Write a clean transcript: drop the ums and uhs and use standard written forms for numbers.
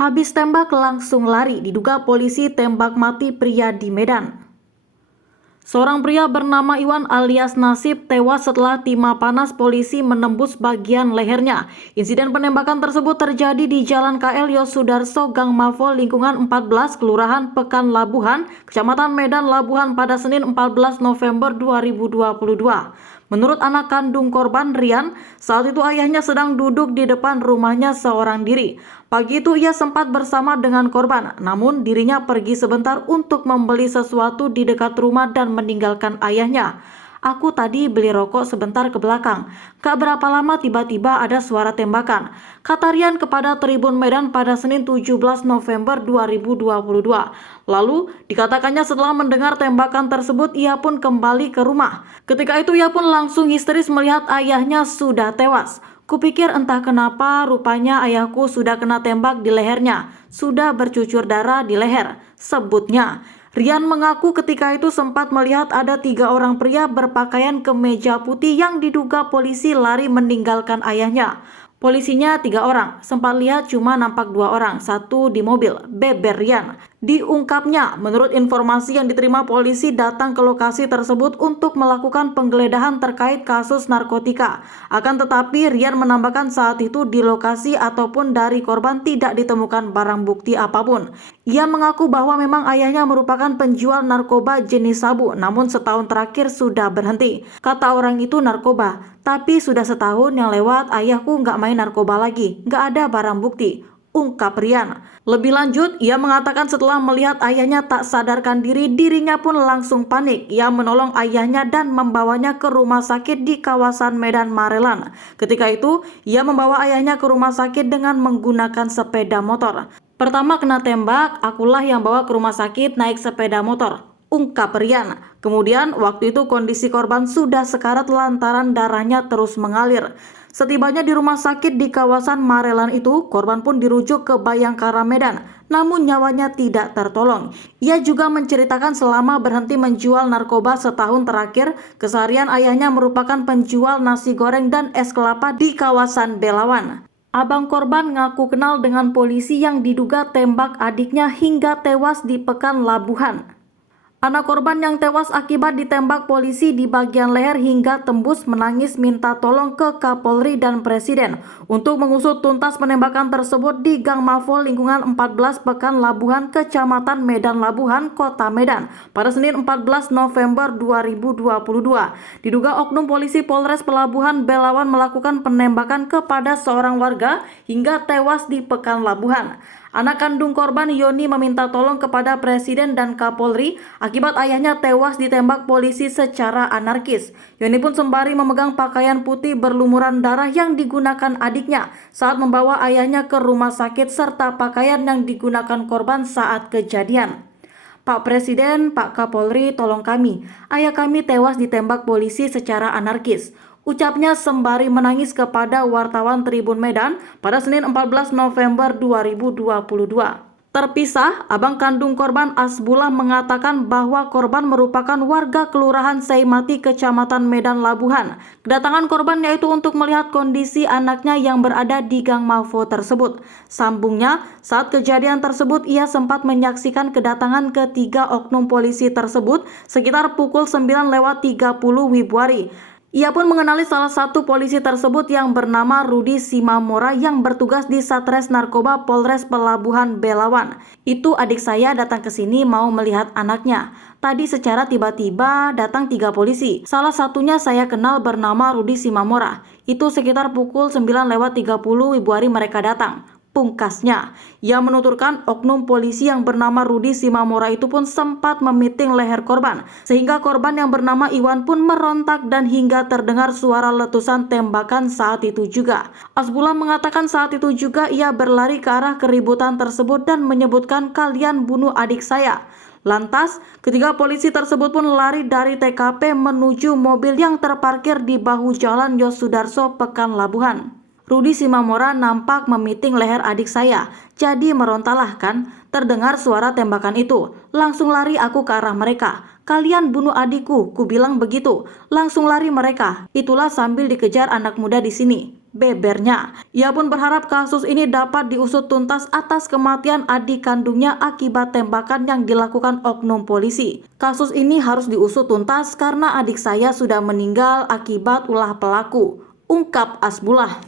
Habis tembak langsung lari, diduga polisi tembak mati pria di Medan. Seorang pria bernama Iwan alias Nasib tewas setelah timah panas polisi menembus bagian lehernya. Insiden penembakan tersebut terjadi di Jalan KL Yosudarso, Gang Mafol, lingkungan 14, Kelurahan Pekan Labuhan, Kecamatan Medan, Labuhan pada Senin 14 November 2022. Menurut anak kandung korban, Rian, saat itu ayahnya sedang duduk di depan rumahnya seorang diri. Pagi itu ia sempat bersama dengan korban, namun dirinya pergi sebentar untuk membeli sesuatu di dekat rumah dan meninggalkan ayahnya. Aku tadi beli rokok sebentar ke belakang. Gak berapa lama tiba-tiba ada suara tembakan, kata Rian kepada Tribun Medan pada Senin 17 November 2022. Lalu dikatakannya setelah mendengar tembakan tersebut ia pun kembali ke rumah. Ketika itu ia pun langsung histeris melihat ayahnya sudah tewas. Kupikir entah kenapa rupanya ayahku sudah kena tembak di lehernya, sudah bercucur darah di leher, sebutnya. Rian mengaku ketika itu sempat melihat ada 3 orang pria berpakaian kemeja putih yang diduga polisi lari meninggalkan ayahnya. Polisinya 3 orang, sempat lihat cuma nampak 2 orang, 1 di mobil, beber Rian. Diungkapnya, menurut informasi yang diterima polisi datang ke lokasi tersebut untuk melakukan penggeledahan terkait kasus narkotika. Akan tetapi Rian menambahkan saat itu di lokasi ataupun dari korban tidak ditemukan barang bukti apapun. Ia mengaku bahwa memang ayahnya merupakan penjual narkoba jenis sabu, namun setahun terakhir sudah berhenti. Kata orang itu narkoba, tapi sudah setahun yang lewat ayahku nggak main narkoba lagi, nggak ada barang bukti, ungkap Rian. Lebih lanjut, ia mengatakan setelah melihat ayahnya tak sadarkan diri, dirinya pun langsung panik. Ia menolong ayahnya dan membawanya ke rumah sakit di kawasan Medan Marelan. Ketika itu, ia membawa ayahnya ke rumah sakit dengan menggunakan sepeda motor. Pertama kena tembak, akulah yang bawa ke rumah sakit naik sepeda motor, ungkap Rian. Kemudian waktu itu kondisi korban sudah sekarat lantaran darahnya terus mengalir. Setibanya di rumah sakit di kawasan Marelan itu, korban pun dirujuk ke Bayangkara Medan, namun nyawanya tidak tertolong. Ia juga menceritakan selama berhenti menjual narkoba setahun terakhir, keseharian ayahnya merupakan penjual nasi goreng dan es kelapa di kawasan Belawan. Abang korban ngaku kenal dengan polisi yang diduga tembak adiknya hingga tewas di Pekan Labuhan. Anak korban yang tewas akibat ditembak polisi di bagian leher hingga tembus menangis minta tolong ke Kapolri dan Presiden untuk mengusut tuntas penembakan tersebut di Gang Mafol lingkungan 14 Pekan Labuhan, Kecamatan Medan Labuhan, Kota Medan pada Senin 14 November 2022. Diduga oknum polisi Polres Pelabuhan Belawan melakukan penembakan kepada seorang warga hingga tewas di Pekan Labuhan. Anak kandung korban Yoni meminta tolong kepada Presiden dan Kapolri akibat ayahnya tewas ditembak polisi secara anarkis. Yoni pun sembari memegang pakaian putih berlumuran darah yang digunakan adiknya saat membawa ayahnya ke rumah sakit serta pakaian yang digunakan korban saat kejadian. Pak Presiden, Pak Kapolri, tolong kami. Ayah kami tewas ditembak polisi secara anarkis, ucapnya sembari menangis kepada wartawan Tribun Medan pada Senin 14 November 2022. Terpisah, abang kandung korban Asbullah mengatakan bahwa korban merupakan warga Kelurahan Seimati, Kecamatan Medan Labuhan. Kedatangan korban yaitu untuk melihat kondisi anaknya yang berada di Gang Mafo tersebut. Sambungnya, saat kejadian tersebut ia sempat menyaksikan kedatangan ketiga oknum polisi tersebut sekitar pukul 9:30 Wibwari. Ia pun mengenali salah satu polisi tersebut yang bernama Rudi Simamora yang bertugas di Satres Narkoba Polres Pelabuhan Belawan. Itu adik saya datang ke sini mau melihat anaknya. Tadi secara tiba-tiba datang 3 polisi. Salah satunya saya kenal bernama Rudi Simamora. Itu sekitar pukul 9:30 Wibwari mereka datang. Pungkasnya, ia menuturkan oknum polisi yang bernama Rudi Simamora itu pun sempat memiting leher korban, sehingga korban yang bernama Iwan pun merontak dan hingga terdengar suara letusan tembakan saat itu juga. Asbullah mengatakan saat itu juga ia berlari ke arah keributan tersebut dan menyebutkan kalian bunuh adik saya. Lantas, ketiga polisi tersebut pun lari dari TKP menuju mobil yang terparkir di bahu jalan Yosudarso, Pekan Labuhan. Rudi Simamora nampak memiting leher adik saya, jadi merontalah kan, terdengar suara tembakan itu. Langsung lari aku ke arah mereka. Kalian bunuh adikku, ku bilang begitu. Langsung lari mereka. Itulah sambil dikejar anak muda di sini, bebernya. Ia pun berharap kasus ini dapat diusut tuntas atas kematian adik kandungnya akibat tembakan yang dilakukan oknum polisi. Kasus ini harus diusut tuntas karena adik saya sudah meninggal akibat ulah pelaku, ungkap Asbullah.